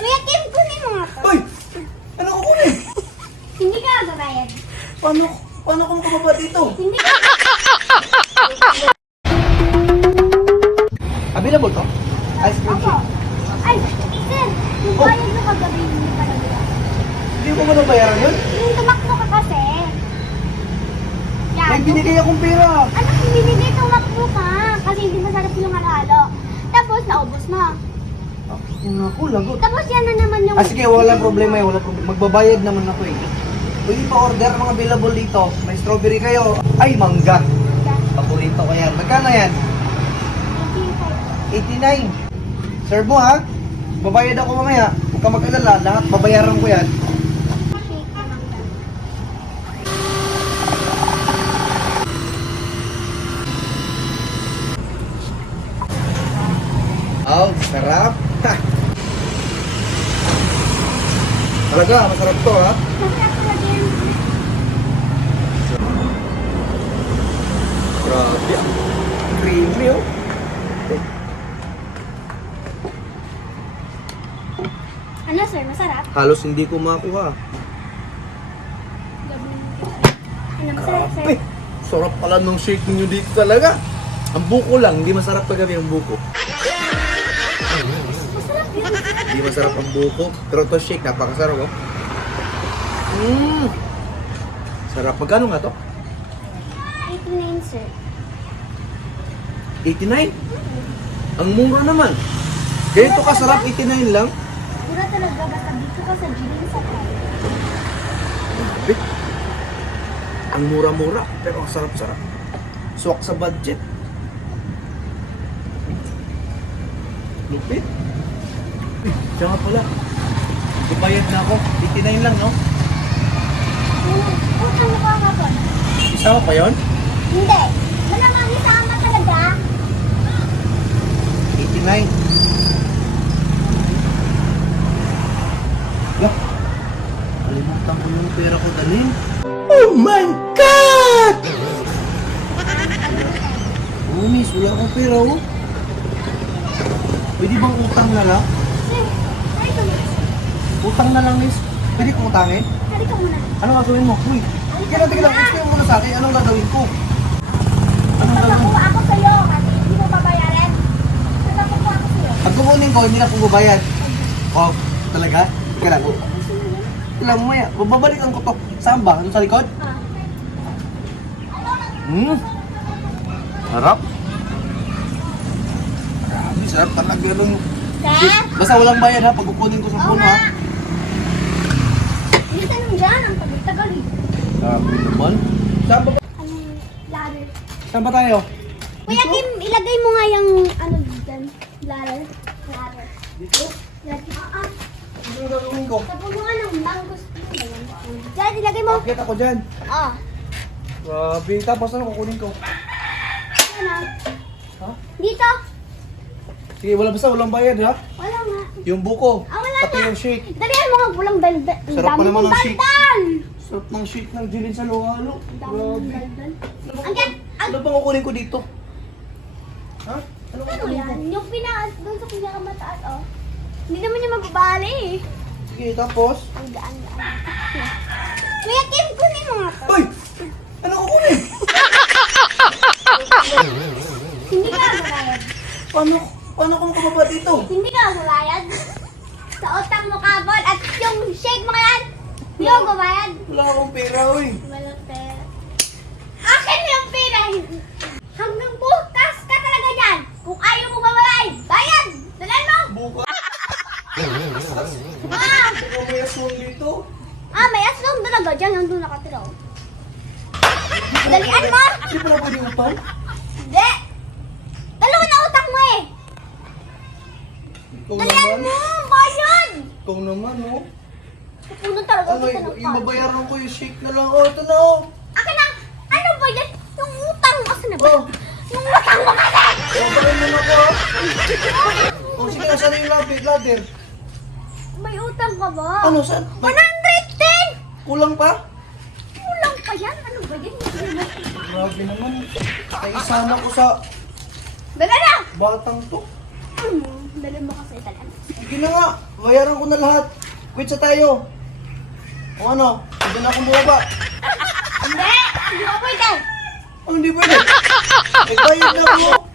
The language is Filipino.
Kuya Kim, kunin mo nga to. Hoy! Ano ko kunin? Hindi ka magbabayad. Paano kung kababa dito? Hindi ka. Available to? Ice cream Opo. shake. Ay, sir, yung Oh. bayad mo kagabi, hindi pa nabila. Hindi ko ba nabayaran yun? Yung tumakbo ka kasi. Yan. May binigay akong pera. Anak, hindi tumakbo ka. Kasi hindi masarap yung halo-halo. Tapos, naubos mo. Yung ako, lagot. Tapos, yan na naman yung... Sige, walang problema eh, walang problema. Magbabayad naman ako eh. Pwede pa order mga available dito. May strawberry kayo. Ay, mangga. Paborito ko yan. Magkano yan? 89. Sir mo ha? Babayad ako mamaya. Huwag ka mag-alala. Lahat babayaran ko yan. Oh, sarap. Ha. Talaga, masarap to ha. Masarap talaga yan. Grabe ah. Creamy oh. Ano, sir? Masarap? Halos hindi ko makuha. Ano, masarap, sir? Grabe. Sarap pala nung shake niyo dito talaga. Ang buko lang, hindi masarap kagabi ang buko. Masarap yun. Hindi masarap ang buko. Pero to shake, napakasarap oh. Sarap. Magkano nga to? 89, sir. 89? Ang mura naman. Ganito kasarap, 89 lang. Mura talaga, basta dito ka sa Jilin sa tayo. Grabe. Ang mura-mura, pero ang sarap-sarap. Swak sa budget. Lupit. Siya nga pala. Ibayad na ako. 89 lang, no? Utang mo ka kapon? Isama pa yon? Hindi. Malamang isama talaga. 89. Lah, kalimutan ko yung pera ko dalhin. Oh my God! Oh, miss, wala akong pera, oh. Pwede bang utang na lang? Sir, ay ka muna. Utang na lang, miss. Pwede kong utangin? Hali ka muna. Anong gagawin mo? Uy, tignan lang. Explain mo muna sa akin. Anong gagawin ko? Anong gagawin? Magpapakuha ako sa'yo kasi hindi mo babayaran. Magpapakuha ako sa'yo. Pag kukunin ko, hindi na akong babayad. Oh, talaga? Teka lang. Ilang mo maya. Babalikan ko to. Saan ba? Ano sa likod? Ah. Sarap. Grabe, sarap talaga nung... Sir? Basta walang bayad ha, pag kukunin ko sa Oo puno nga. ha. Bilisan mo dyan. Ang tagal-tagal eh. Grabe naman. Saan ba? Anong ladder? Saan ba tayo? Kuya Kim, ilagay mo nga yung ano dyan. Ladder. Ladder. Dito? Ladder. Ah, Ano gagawin ko? sa punuan ng mangoes. Dyan, ilagay mo. Bakit ako dyan? Ah. Grabe. Tapos ano kukunin ko? Ano? Ha? Dito. Sige, walang bayad ha. Wala nga. Yung buko. Ah, wala Pati nga. yung shake. Dalihan mo nga pulang baldan. Sarap pa naman ng shake. Baldan! Sarap ng shake ng Jilin sa Lohalo. Ang daming Grabe. baldan. Andyan! Ano bang kukunin ko dito? Ha? Ano bang Ano kukunin ko? yan? Yung pinaas doon sa pinakamataas, oh. Hindi naman niya magbabali eh. Sige, tapos? Ang gaan-gaan. Kuya Kim, kunin mo nga to. Hoy! Ano kukunin? Hindi ka magbayad. Paano kung kababa dito? Hindi ka magbayad. Sa utang mo kabon at yung shake mo yan. Hindi ka magbayad. Wala akong pera, uy. Walang pera. Akin yung pera. Hanggang bukas ka talaga dyan. Kung ayaw mo babayad, bayad. Dalan mo. Buka. Ah, Ikaw may aswang dito. may aslong talaga dyan. Nandun nakatira. Oh. Dalian mo. Hindi pala pwede utang? Hindi. Dalawa na utang mo eh. Ikaw Dalian naman. mo. Bayad. Ikaw naman, oh. Puno talaga Ano, kita ng ibabayaran ko yung shake na lang. Oh, ito na, oh. Akin na. Ano ba yan? Yung utang mo. Asan na ba? Oh, Yung utang mo kasi. babayaran mo na ako, ah. Oh, sige, nasaan na yung ladder? May utang ka ba? Ano, saan? 110! Kulang pa? Kulang pa yan? Ano ba yan? Grabe naman. Kaya isama ko sa Dala na! batang to. Ano? Dali mo kasi Italian. Sige na nga, bayaran ko na lahat. Quit sa tayo. O ano, hindi na akong bumaba. Hindi! Hindi ko pwede! Oh, hindi pwede. Nagbayad na ako.